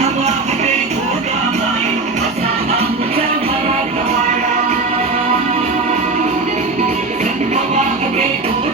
I'm not Okay, cool.